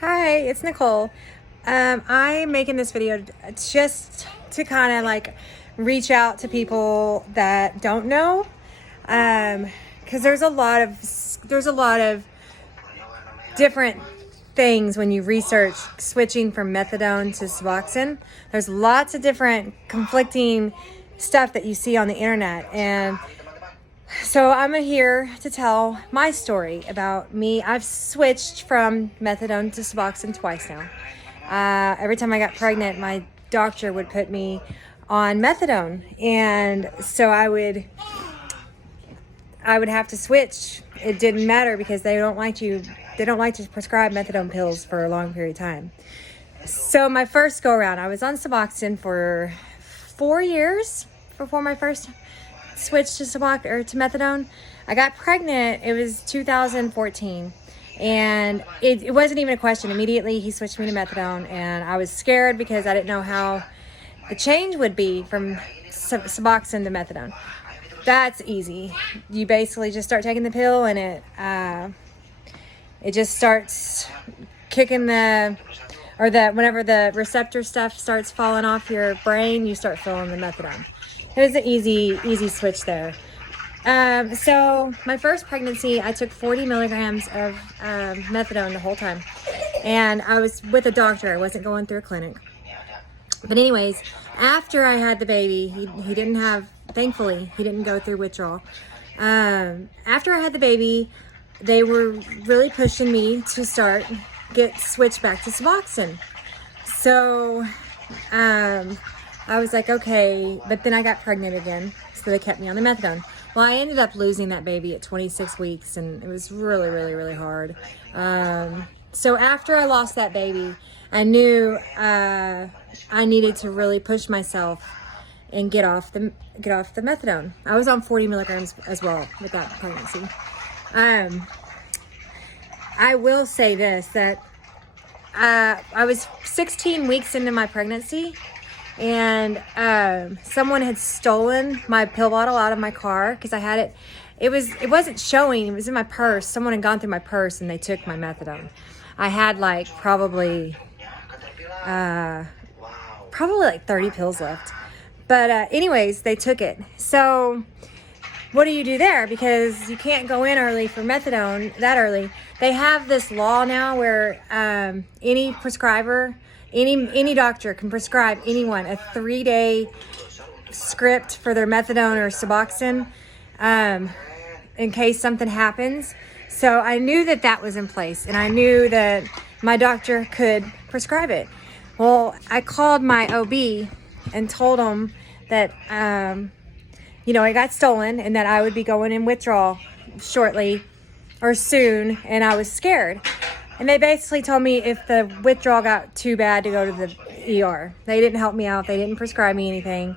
Hi, it's Nicole. I'm making this video just to kind of like reach out to people that don't know, because there's a lot of different things when you research switching from methadone to Suboxone. There's lots of different conflicting stuff that you see on the internet, and so I'm here to tell my story about me. I've switched from methadone to Suboxone twice now. Every time I got pregnant, my doctor would put me on methadone, and so I would have to switch. It didn't matter because they don't like to prescribe methadone pills for a long period of time. So my first go around, I was on Suboxone for 4 years before my first switched to to methadone. I got pregnant. It was 2014, and it wasn't even a question. Immediately he switched me to methadone, and I was scared because I didn't know how the change would be from Suboxone to methadone. That's easy. You basically just start taking the pill, and it just starts kicking whenever the receptor stuff starts falling off your brain, you start feeling the methadone. It was an easy switch there. So my first pregnancy, I took 40 milligrams of methadone the whole time, and I was with a doctor. I wasn't going through a clinic. But anyways, after I had the baby, he didn't have, thankfully, he didn't go through withdrawal. After I had the baby, they were really pushing me to get switched back to Suboxone. So I was like, okay, but then I got pregnant again, so they kept me on the methadone. Well, I ended up losing that baby at 26 weeks, and it was really, really, really hard. So after I lost that baby, I knew I needed to really push myself and get off the methadone. I was on 40 milligrams as well with that pregnancy. I will say this, that I was 16 weeks into my pregnancy, and someone had stolen my pill bottle out of my car because I had it. It wasn't showing. It was in my purse. Someone had gone through my purse and they took my methadone. I had like probably like 30 pills left. But anyways, they took it. So what do you do there? Because you can't go in early for methadone that early. They have this law now where any prescriber, any doctor can prescribe anyone a 3-day script for their methadone or Suboxone in case something happens. So I knew that was in place, and I knew that my doctor could prescribe it. Well, I called my OB and told him that it got stolen and that I would be going in withdrawal shortly or soon, and I was scared. And they basically told me if the withdrawal got too bad to go to the ER. They didn't help me out. They didn't prescribe me anything.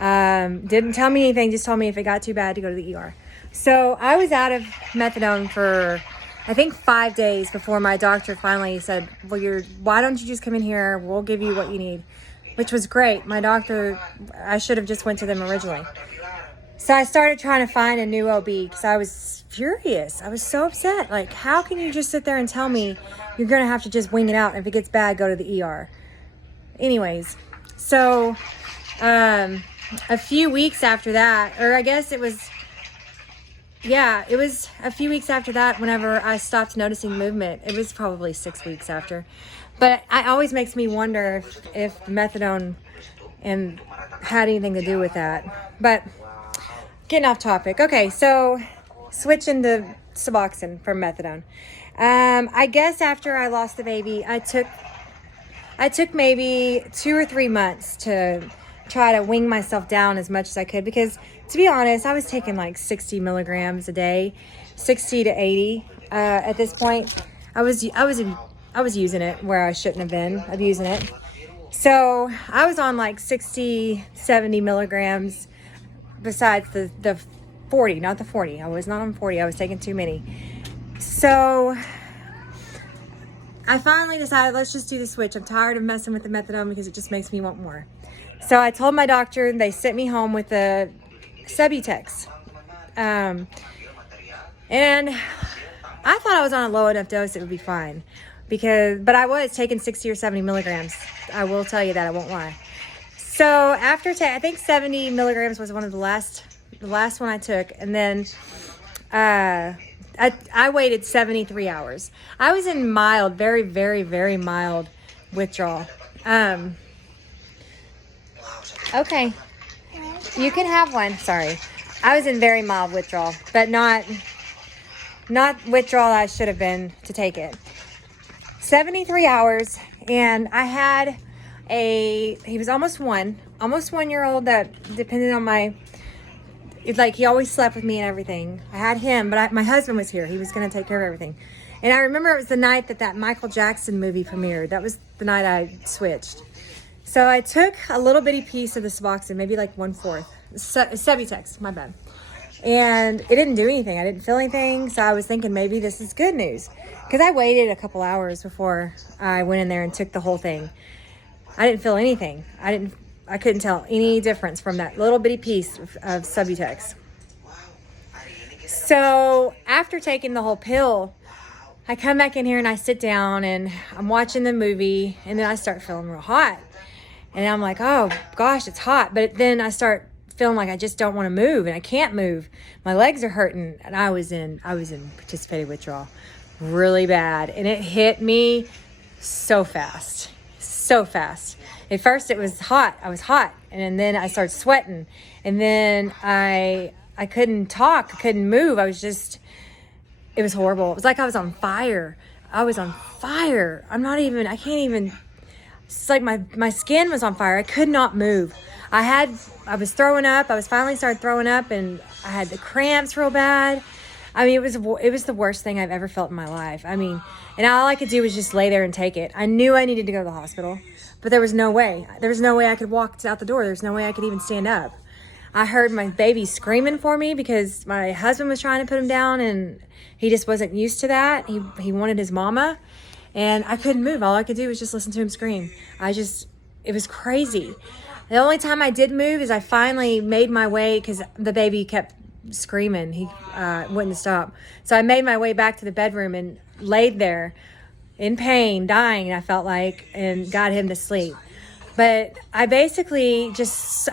Didn't tell me anything, just told me if it got too bad to go to the ER. So I was out of methadone for, I think, 5 days before my doctor finally said, well, why don't you just come in here? We'll give you what you need, which was great. My doctor, I should have just went to them originally. So I started trying to find a new OB because I was furious. I was so upset. Like, how can you just sit there and tell me you're going to have to just wing it out? And if it gets bad, go to the ER. Anyways, so a few weeks after that, or I guess it was a few weeks after that whenever I stopped noticing movement. It was probably 6 weeks after. But it always makes me wonder if methadone had anything to do with that. But getting off topic. Okay, so switching to Suboxone from methadone. I guess after I lost the baby, I took maybe 2 or 3 months to try to wing myself down as much as I could, because to be honest, I was taking like 60 milligrams a day, 60 to 80 at this point. I was using it where I shouldn't have been abusing it. So I was on like 60, 70 milligrams besides the 40, not the 40. I was not on 40. I was taking too many. So I finally decided, let's just do the switch. I'm tired of messing with the methadone because it just makes me want more. So I told my doctor, they sent me home with a Suboxone. And I thought I was on a low enough dose it would be fine. but I was taking 60 or 70 milligrams. I will tell you that, I won't lie. So after, I think 70 milligrams was one of the last one I took. And then I waited 73 hours. I was in mild, very, very, very mild withdrawal. Okay, you can have one. Sorry. I was in very mild withdrawal, but not withdrawal I should have been to take it. 73 hours, and I had he was almost 1 year old that depended on it's like he always slept with me and everything. I had him, but my husband was here. He was going to take care of everything. And I remember it was the night that Michael Jackson movie premiered. That was the night I switched. So I took a little bitty piece of the Suboxone, maybe like 1/4. Suboxone, my bad. And it didn't do anything. I didn't feel anything. So I was thinking maybe this is good news. Because I waited a couple hours before I went in there and took the whole thing. I didn't feel anything. I couldn't tell any difference from that little bitty piece of Suboxone. So after taking the whole pill, I come back in here and I sit down and I'm watching the movie, and then I start feeling real hot. And I'm like, oh gosh, it's hot. But then I start feeling like I just don't want to move, and I can't move. My legs are hurting, and I was in participated withdrawal really bad, and it hit me so fast. At first it was hot. I was hot, and then I started sweating, and then I couldn't talk, I couldn't move. It was horrible. It was like I was on fire. I can't even, it's like my skin was on fire. I could not move. I was throwing up. I was finally started throwing up, and I had the cramps real bad. I mean, it was the worst thing I've ever felt in my life. I mean, and all I could do was just lay there and take it. I knew I needed to go to the hospital, but there was no way. There was no way I could walk out the door. There's no way I could even stand up. I heard my baby screaming for me because my husband was trying to put him down, and he just wasn't used to that. He wanted his mama, and I couldn't move. All I could do was just listen to him scream. It was crazy. The only time I did move is I finally made my way, because the baby kept screaming. He wouldn't stop. So I made my way back to the bedroom and laid there in pain, dying, I felt like, and got him to sleep. But I basically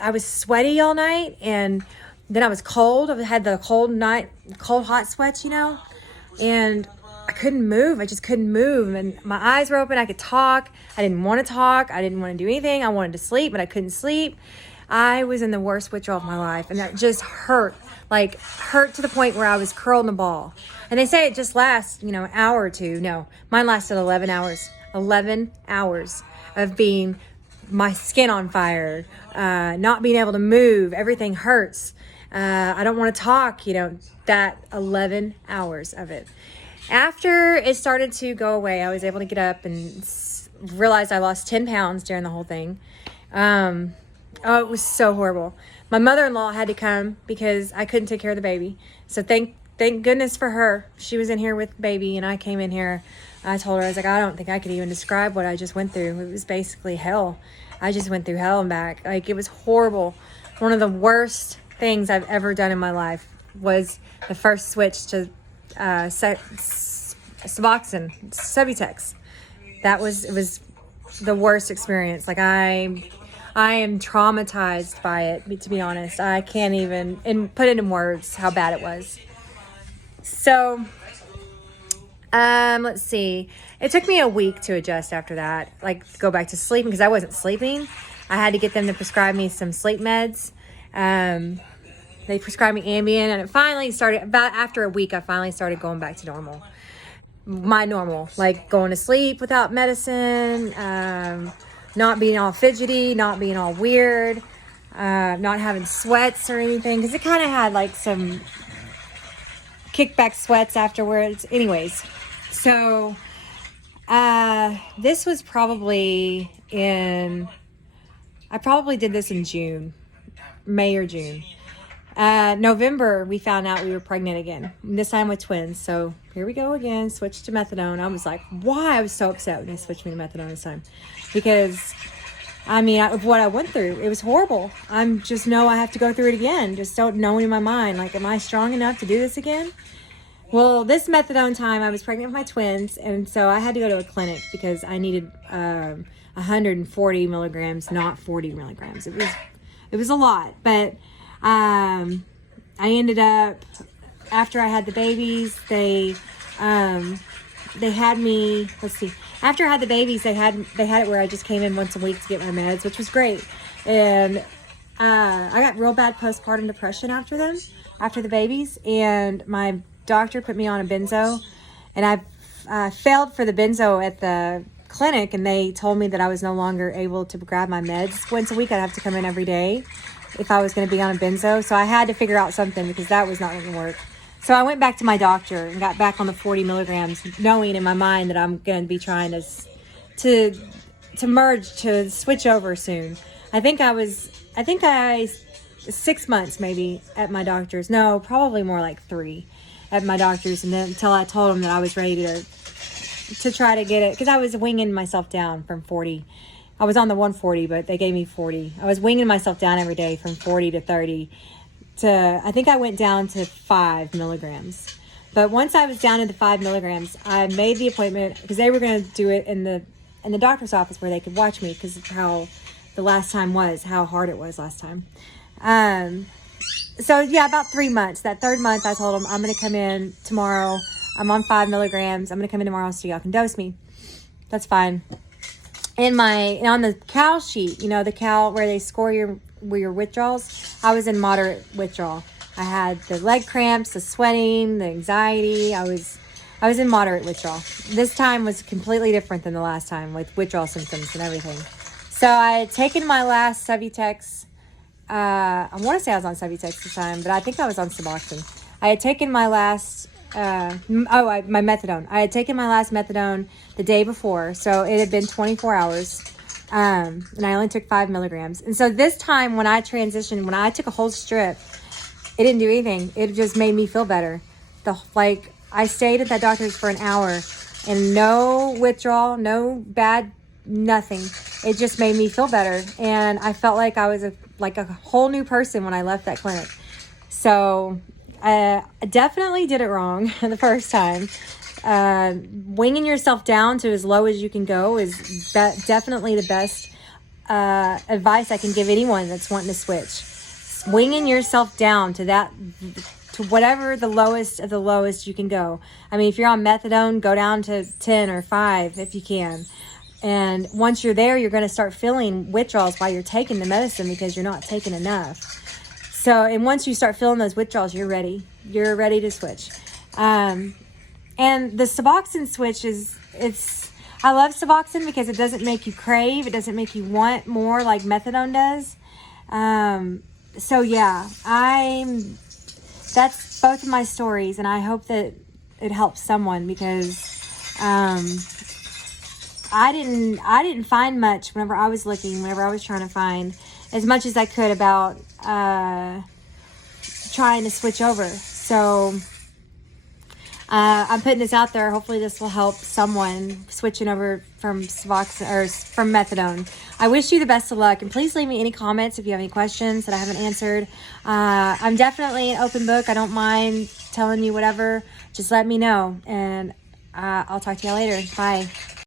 I was sweaty all night, and then I was cold. I had the cold hot sweats, and I couldn't move. I just couldn't move. And my eyes were open. I could talk. I didn't want to talk. I didn't want to do anything. I wanted to sleep, but I couldn't sleep. I was in the worst withdrawal of my life, and that just hurt to the point where I was curled in a ball. And they say it just lasts, an hour or two. No, mine lasted 11 hours. 11 hours of being my skin on fire, not being able to move. Everything hurts. I don't want to talk, that 11 hours of it. After it started to go away, I was able to get up and realized I lost 10 pounds during the whole thing. It was so horrible. My mother-in-law had to come because I couldn't take care of the baby. So thank goodness for her. She was in here with baby, and I came in here. I told her, I was like, I don't think I could even describe what I just went through. It was basically hell. I just went through hell and back. It was horrible. One of the worst things I've ever done in my life was the first switch to Suboxone, Suboxone. It was the worst experience. I am traumatized by it, to be honest. I can't even put it in words how bad it was. So, let's see. It took me a week to adjust after that, go back to sleeping, because I wasn't sleeping. I had to get them to prescribe me some sleep meds. They prescribed me Ambien, and it finally started, about after a week, I finally started going back to normal. My normal, going to sleep without medicine, not being all fidgety, not being all weird, not having sweats or anything, because it kind of had some kickback sweats afterwards. Anyways, so this was probably I probably did this in June, May or June. November, we found out we were pregnant again, this time with twins. So here we go again, switched to methadone. I was like, why? I was so upset when they switched me to methadone this time, because of what I went through. It was horrible. I just know I have to go through it again. Just don't know in my mind, am I strong enough to do this again? Well, this methadone time, I was pregnant with my twins, and so I had to go to a clinic because I needed 140 milligrams, not 40 milligrams. It was a lot, but I ended up, after I had the babies, they had me, let's see, after I had the babies, they had it where I just came in once a week to get my meds, which was great. And I got real bad postpartum depression after the babies, and my doctor put me on a benzo, and I failed for the benzo at the clinic, and they told me that I was no longer able to grab my meds once a week. I'd have to come in every day if I was going to be on a benzo. So I had to figure out something because that was not going to work. So I went back to my doctor and got back on the 40 milligrams, knowing in my mind that I'm going to be trying to switch over soon. I think I 6 months maybe at my doctor's. No, probably more like 3 at my doctor's, and then until I told him that I was ready to try to get it, because I was winging myself down from 40. I was on the 140, but they gave me 40. I was winging myself down every day from 40 to 30 to, I think I went down to 5 milligrams. But once I was down to the 5 milligrams, I made the appointment because they were going to do it in the doctor's office where they could watch me because of how the last time was, how hard it was last time. So yeah, about 3 months. That third month, I told them I'm going to come in tomorrow. I'm on 5 milligrams. I'm going to come in tomorrow so y'all can dose me. That's fine. On the Cal sheet, the Cal where they score your withdrawals, I was in moderate withdrawal. I had the leg cramps, the sweating, the anxiety. I was in moderate withdrawal. This time was completely different than the last time with withdrawal symptoms and everything. So I had taken my last Subutex. I want to say I was on Subutex this time, but I think I was on Suboxone. I had taken my last, my methadone. I had taken my last methadone the day before, so it had been 24 hours, and I only took 5 milligrams. And so this time when I transitioned, when I took a whole strip, it didn't do anything. It just made me feel better. I stayed at that doctor's for an hour, and no withdrawal, no bad, nothing. It just made me feel better, and I felt like I was a whole new person when I left that clinic. So I definitely did it wrong the first time. Winging yourself down to as low as you can go is definitely the best advice I can give anyone that's wanting to switch. Winging yourself down to whatever the lowest of the lowest you can go. I mean, if you're on methadone, go down to 10 or 5 if you can. And once you're there, you're going to start feeling withdrawals while you're taking the medicine because you're not taking enough. So, and once you start feeling those withdrawals, you're ready. You're ready to switch. And the Suboxone switch I love Suboxone because it doesn't make you crave. It doesn't make you want more like methadone does. So yeah, that's both of my stories, and I hope that it helps someone because, I didn't find much whenever I was trying to find as much as I could about trying to switch over. So I'm putting this out there. Hopefully this will help someone switching over from Suboxone or from methadone. I wish you the best of luck, and please leave me any comments if you have any questions that I haven't answered. I'm definitely an open book. I don't mind telling you whatever. Just let me know, and I'll talk to you later. Bye.